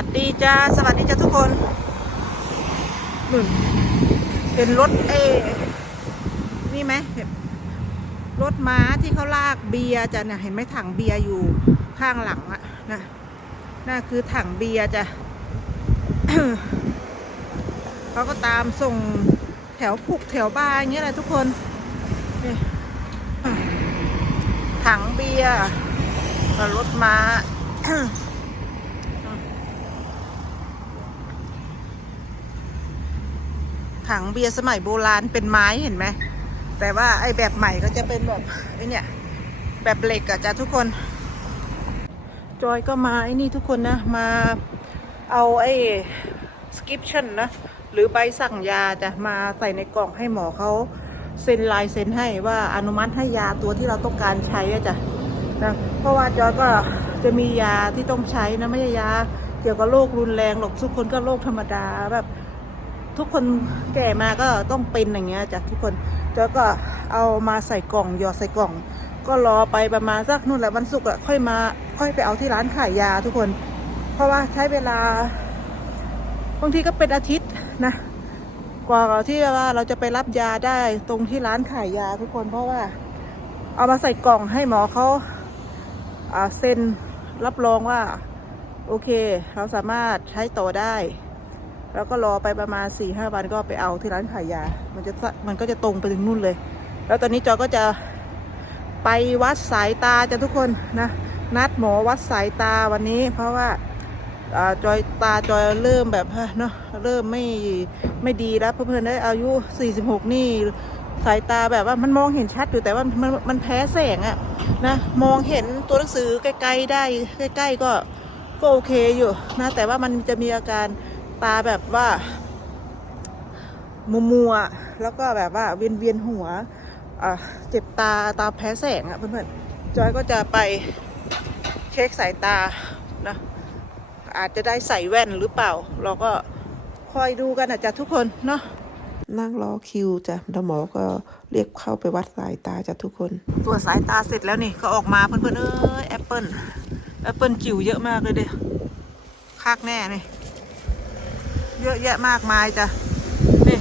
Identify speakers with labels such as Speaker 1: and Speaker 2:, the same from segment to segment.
Speaker 1: สวัสดีจ้า สวัสดีจ้าทุกคนหนึ่งเป็นรถเอ นี่ไหมเห็นรถม้าที่เขาลากเบียร์จ้ะเนี่ยเห็นไหมถังเบียร์อยู่ข้างหลังอะนะนั่นคือถังเบียร์จ้ะเขาก็ตามส่งแถวผูกแถวบ้านอย่างเงี้ยแหละทุกคนนี่ถังเบียร์รถม้า ถังเบียร์สมัยโบราณเป็นไม้เห็นไหม แต่ว่าไอ้แบบใหม่ก็จะเป็นแบบไอ้เนี่ยแบบเหล็กอะจ้ะทุกคน จอยก็มาไอ้นี่ทุกคนนะ มาเอาไอ้สกิปชั่นนะ หรือใบสั่งยาจะมาใส่ในกล่องให้หมอเขาเซ็นลายเซ็นให้ว่าอนุมัติให้ยาตัวที่เราต้องการใช้อะจ้ะนะเพราะว่าจอยก็จะมียาที่ต้องใช้นะ ไม่ใช่ยาเกี่ยวกับโรครุนแรงหรอกทุกคนก็โรคธรรมดาแบบ ทุกคนแก่มาก็ต้องเป็นอย่างเงี้ยจากทุกคนแล้วก็เอามาใส่กล่องหยอดใส่กล่อง ก็รอไปประมาณสักนู่นแหละวันศุกร์อะค่อยมา ค่อยไปเอาที่ร้านขายยาทุกคน เพราะว่าใช้เวลาบางทีก็เป็นอาทิตย์นะกว่าที่ว่าเราจะไปรับยาได้ตรงที่ร้านขายยาทุกคนเพราะว่า เอามาใส่กล่องให้หมอเขาอ่าเซ็นรับรองว่า โอเค เราสามารถใช้ต่อได้ แล้วก็รอไปประมาณ4ี่ห้าวันก็ไปเอาที่ร้านขายยา มันจะมันก็จะตรงไปถึงนู่นเลย แล้วตอนนี้จอยก็จะไปวัดสายตาจะทุกคนนะ นัดหมอวัดสายตาวันนี้ เพราะว่าอจอยตาจอยเริ่มแบบเนาะเริ่มไม่ไม่ดีแล้วเพื่อนๆได้อายุ 46 นี่สายตาแบบว่ามันมองเห็นชัดอยู่แต่ว่ามันมันแพ้แสงอะนะมองเห็นตัวหนังสือใกล้ๆได้ใกล้ ๆ ก็ก็โอเคอยู่นะแต่ว่ามันจะมีอาการ ตาแบบว่ามัวมัวๆแล้วก็แบบว่าเวียนเวียนๆหัวเจ็บตาตาแพ้แสงอะเพื่อนๆจอยก็จะไปเช็คสายตานะอาจจะได้ใส่แว่นหรือเปล่า เราก็คอยดูกันนะจ๊ะทุกคนเนาะ
Speaker 2: นั่งรอคิวจ้ะแล้วหมอก็เรียกเข้าไปวัดสายตาจ้ะทุกคน
Speaker 1: ตรวจสายตาเสร็จแล้วนี่ก็ออกมาเพื่อนๆเอ้ยแอปเปิลแอปเปิลจิ๋วเยอะมากเลยเด้อคากแน่นี่ เยอะแยะมากมายจ้ะนี่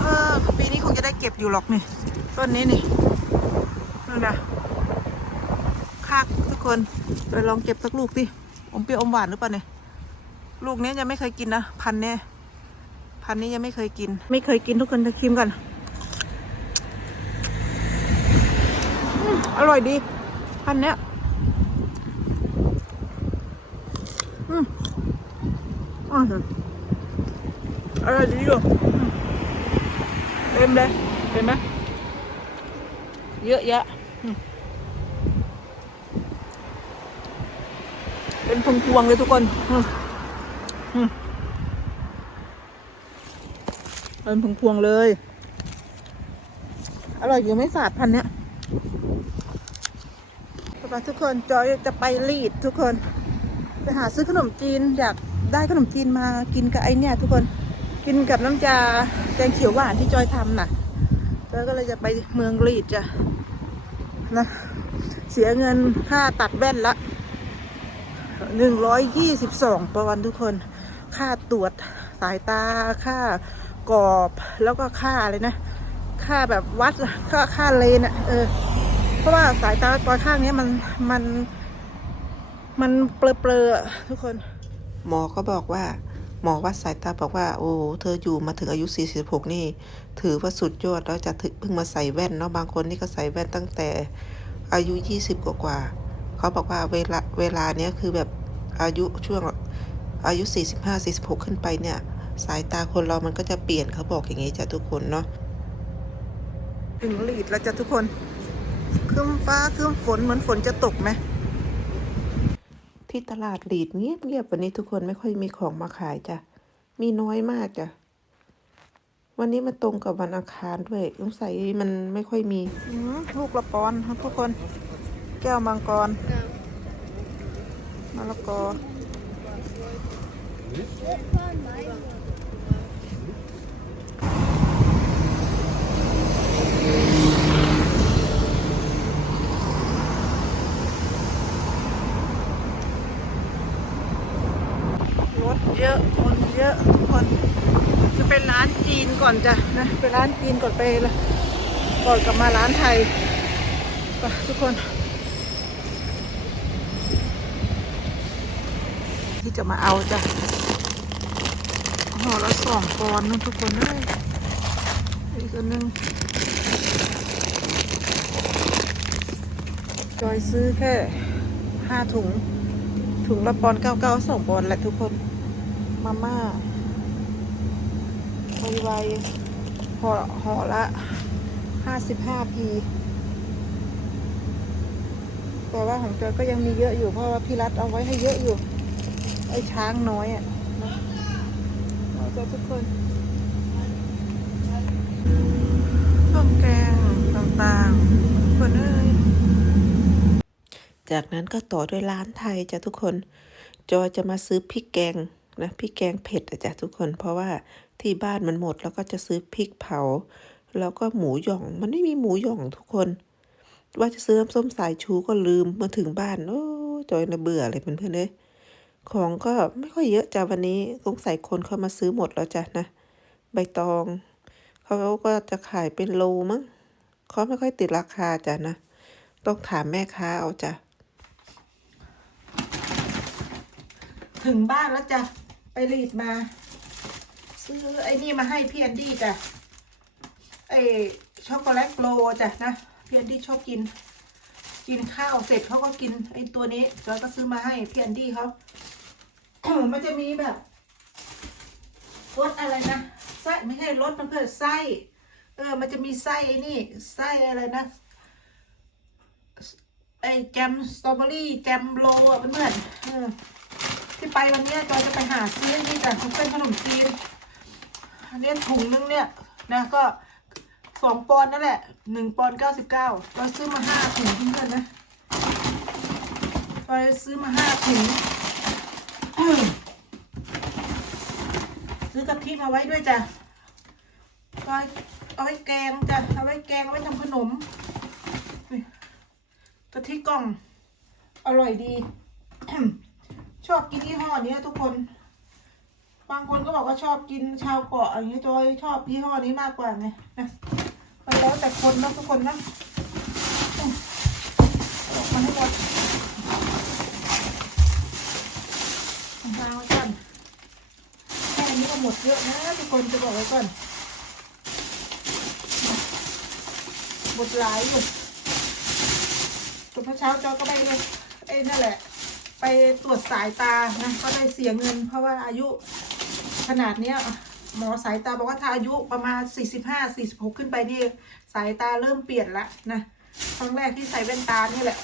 Speaker 1: เออปีนี้คงจะได้เก็บอยู่หรอกนี่ต้นนี้นี่นั่นะคากทุกคนไปลองเก็บสักลูกดิอมเปรี้ยวอมหวานหรือเปล่าเนี่ยลูกนี้ยังไม่เคยกินนะพันธุ์เนี่ยพันนี้ยังไม่เคยกิน ไม่เคยกินทุกคนจะชิมกันอร่อยดี พันเนี้ยอืม อร่อยอร่อยดีอยู่อืมเต็มเลยเห็นไหมเยอะแยะอืมเป็นพวงๆเลยทุกคนอืมอืมเป็นพวงๆเลย อร่อยอยู่ไม่สาดพันเนี้ยทุกคนจอยจะไปรีดทุกคน ไปหาซื้อขนมจีนอยาก ได้ขนมจีนมากินกับไอเนี่ย ทุกคนกินกับน้ำจาแกงเขียวหวานที่จอยทำน่ะจอยก็เลยจะไปเมืองรีดจ้ะนะเสียเงินค่าตัดแว่นละหนึ่งร้อยยี่สิบสองประวันทุกคน ค่าตรวจสายตาค่ากรอบแล้วก็ค่าอะไรนะ ค่าแบบวัดค่าค่าเลนอะเออ เพราะว่าสายตาตอนข้างนี้มันมัน มันเปลอๆอทุกคน
Speaker 2: หมอก็บอกว่า หมอวัดสายตาบอกว่า โอ้เธออยู่มาถึงอายุ 46 นี่ ถือว่าสุดยอดแล้วจะถึงเพิ่งมาใส่แว่นเนาะบางคนนี่ก็ใส่แว่นตั้งแต่อายุ 20 กว่ากว่าๆเขาบอกว่าเวลาเวลาเนี้ยคือแบบอายุช่วงอายุ 45 46 ขึ้นไปเนี่ย สายตาคนเรามันก็จะเปลี่ยนเขาบอกอย่างงี้จ้ะทุกคนเนาะ
Speaker 1: ถึงลีดแล้วจ้ะทุกคนคืมฟ้าคืมฝนเหมือนฝนจะตกไหม
Speaker 2: ที่ตลาดหลีดเงียบเงียบๆวันนี้ทุกคนไม่ค่อยมีของมาขายจ้ะ มีน้อยมากจ้ะ วันนี้มันตรงกับวันอังคารด้วยสงสัยมันไม่ค่อยมี
Speaker 1: อืมลูกละปอนครับทุกคน แก้วมังกรมะละกอถ เยอะคนเยอะทุกคนจะเป็นร้านจีนก่อนจ้ะนะเป็นร้านจีนก่อนไปละก่อนกลับมาร้านไทยไปทุกคน ที่จะมาเอาจ้ะห่อละสองปอนด์นะทุกคนเลยอีกอันนึงจอยซื้อแค่ห้าถุง ถุงละปอนเก้าเก้าสองปอนด์แหละทุกคน มาม่าไวๆห่อห่อละห้าสิบห้าพีแต่ว่าของจอยก็ยังมีเยอะอยู่เพราะว่าพี่รัฐเอาไว้ให้เยอะอยู่ ไอ้ช้างน้อยอะนะเราจะทุกคนข้าวแกงต่างๆคนเอ้ย
Speaker 2: จากนั้นก็ต่อด้วยร้านไทยจ้ะทุกคน จอยจะมาซื้อพริกแกง นะพริกแกงเผ็ดอะจ้ะทุกคน เพราะว่าที่บ้านมันหมดแล้วก็จะซื้อพริกเผา แล้วก็หมูหย่อง มันไม่มีหมูหย่องทุกคน ว่าจะซื้อน้ำส้มสายชูก็ลืมมาถึงบ้านโอ้จอยนะเบื่อเลยเพื่อนๆเลยของก็ไม่ค่อยเยอะจ้ะวันนี้สงสัยคนเข้ามาซื้อหมดแล้วจ้ะนะ ใบตองเขาก็จะขายเป็นโลมั้งเขาไม่ค่อยติดราคาจ้ะนะ ต้องถามแม่ค้าเอาจ้ะ
Speaker 1: ถึงบ้านแล้วจ้ะ ไปรีดมา ซื้อไอ้นี่มาให้พี่แอนดี้จ้ะไอ้ช็อกโกแลตโรจ้ะนะพี่แอนดี้ชอบกิน กินข้าวเสร็จเขาก็กินไอ้ตัวนี้แล้วก็ซื้อมาให้พี่แอนดี้เขามันจะมีแบบรสอะไรนะไส้ไม่ใช่รสมันเพื่อไส้ เออ มันจะมีไส้ไอ้นี่ไส้อะไรนะไอ้แจมสตรอเบอรี่แจมโรอะเพื่อนๆเออ ที่ไปวันนี้จอยจะไปหาซื้อไอ้นี่จากเป็นขนมจีนอันนี้ถุงนึงเนี่ยนะก็สองปอนด์นั่นแหละหนึ่งปอนด์เก้าสิบเก้าเราซื้อมาห้าถุงเพื่อนๆนะเราซื้อมาห้าถุงซื้อกะทิมาไว้ด้วยจ้ะก็เอาไว้แกงจ้ะเอาไว้แกงเอาไว้ทำขนมกะทิกล่องอร่อยดี ชอบกินยี่ห้อเนี้ยทุกคน บางคนก็บอกว่าชอบกินชาวเกาะอย่างเงี้ยจอยชอบยี่ห้อนี้มากกว่าไงนะมันแล้วแต่คนนะทุกคนนะอืมเอาออกมาให้หมดวางไว้ก่อนแค่นี้ก็หมดเยอะนะทุกคนจะบอกไว้ก่อนหมดหลายอยู่จนพระเช้าจอยก็ไปเลยไอ้นั่นแหละ ไปตรวจสายตานะก็ได้เสียเงิน เพราะว่าอายุขนาดเนี้ยหมอสายตาบอกว่าถ้าอายุประมาณ 45 46 ขึ้นไปนี่สายตาเริ่มเปลี่ยนละนะครั้งแรกที่ใส่แว่นตานี่แหละ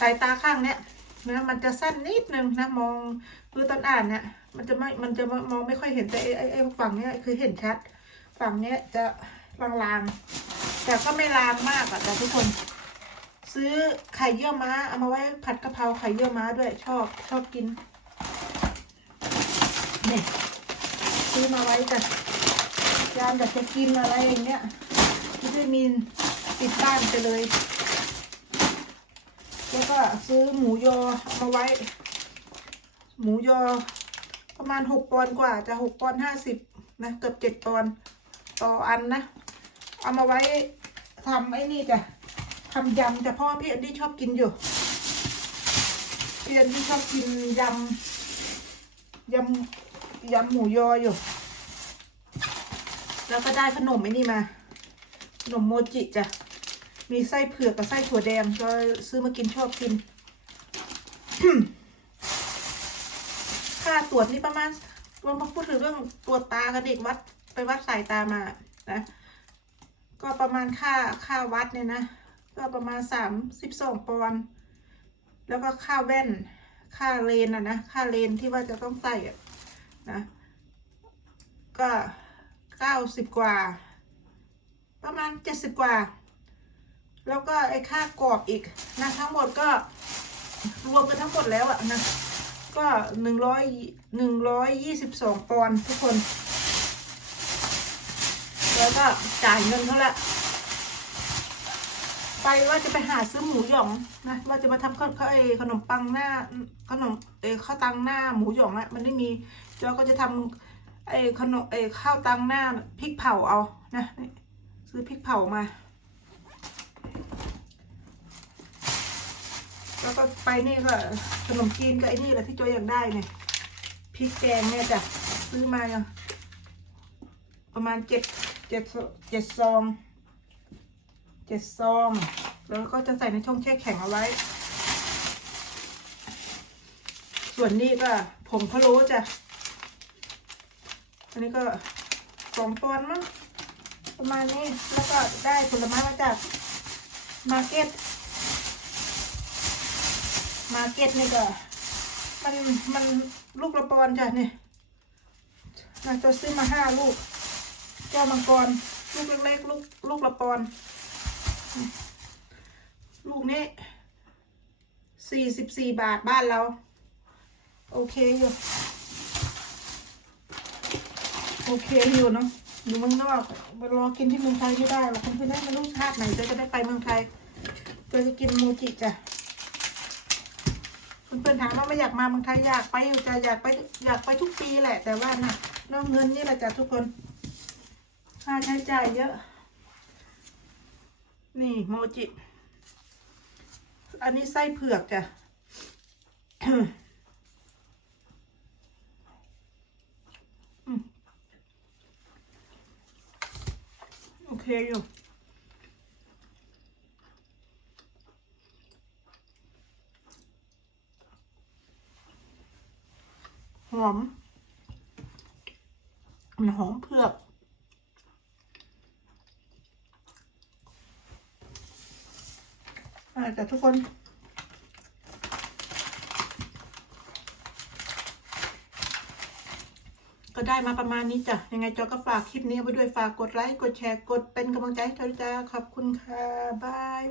Speaker 1: สายตาข้างเนี้ยนะมันจะสั้นนิดนึงนะมองคือตอนอ่านเนี่ยมันจะไม่มันจะมองไม่ค่อยเห็นแต่ไอ้ไอ้ไอ้ฝั่งเนี้ยคือเห็นชัด ฝั่งเนี้ยจะลางๆแต่ก็ไม่ลางมากอะแต่ทุกคน ซื้อไข่เยี่ยวม้า เอามาไว้ผัดกะเพราไข่เยี่ยวม้าด้วยชอบชอบกินเนี่ยซื้อมาไว้จ้ะยามอยากจะกินอะไรอย่างเงี้ยวิตามินติดบ้านไปเลย แล้วก็ซื้อหมูยอเอามาไว้ หมูยอ ประมาณหกปอนกว่าจะหกปอนห้าสิบนะเกือบเจ็ดปอนต่ออันนะ เอามาไว้ทำไอ้นี่จ้ะ ทำยำแต่พ่อพี่แอนดี้ชอบกินอยู่พี่แอนดี้ชอบกินยำยำยำหมูยออยู่ แล้วก็ได้ขนมไอ้นี่มา ขนมโมจิจ้ะมีไส้เผือกกับไส้ถั่วแดงก็ซื้อมากินชอบกิน ค่าตรวจนี่ประมาณเรามพูดถึงเรื่องตรวจตากับเด็กวัดไปวัดสายตามานะ ก็ประมาณค่าค่าวัดเนี่ยนะ ก็ประมาณสามสิบสองปอนด์แล้วก็ค่าแว่นค่าเลนอะนะค่าเลนที่ว่าจะต้องใส่นะก็เก้าสิบกว่า ประมาณเจ็ดสิบกว่า แล้วก็ไอ้ค่ากรอบอีกนะทั้งหมดก็รวมกันทั้งหมดแล้วอะนะก็หนึ่งร้อยหนึ่งร้อยยี่สิบสองปอนด์ทุกคน แล้วก็จ่ายเงินเขาละ ไปว่าจะไปหาซื้อหมูหยองนะว่าจะมาทำข้าวข้าวเอยขนมปังหน้าขนมเอข้าวตังหน้าหมูหยองอะมันไม่มีแล้ก็จะทำไอขนมไอข้าวตังหน้าพริกเผาเอานะซื้อพริกเผามา แล้วก็ไปนี่ก็ขนมจีนกับไอ้นี่แหละที่โจอยากได้เนี่ยพริกแกงเนี่ยจ้ะซื้อมาประมาณเจ็ดเจ็ดเจ็ดซอง เจ็ดซองแล้วก็จะใส่ในช่องแช่แข็งเอาไว้ ส่วนนี้ก็ผงพะโล้จ้ะ อันนี้ก็สองปอนด์มั้งประมาณนี้แล้วก็ได้ผลไม้มาจากมาร์เก็ตมาร์เก็ตนี่ก็มันมันลูกละปอนด์จ้ะเนี่ยเราจะซื้อมาห้าลูกแก้วมังกร ลูกเล็กๆลูกลูกละปอนด์ ลูกนี้สี่สิบสี่บาทบ้านเรา โอเคอยู่ โอเคอยู่เนาะอยู่เมืองนอกมารอกินที่เมืองไทยไม่ได้หรอกคนที่นั่นไม่รู้ชาติไหนจะจะได้ไปเมืองไทยจะจะกินมูจิจ้ะเพื่อนๆถามว่าไม่อยากมาเมืองไทยอยากไปอยู่จะอยากไปอยากไปทุกปีแหละ แต่ว่าน่ะเรื่องเงินนี่แหละจ้ะทุกคน ค่าใช้จ่ายเยอะ นี่โมจิ อันนี้ไส้เผือกจ้ะ โอเคอยู่หอมมันหอมเผือก่าแต่ทุกคนก็ได้มาประมาณนี้จ้ะ ยังไงจอก็ฝากคลิปนี้ไว้ด้วยฝากกดไลค์ กดแชร์ กดเป็นกำลังใจให้จอจ้า ขอบคุณค่ะ บาย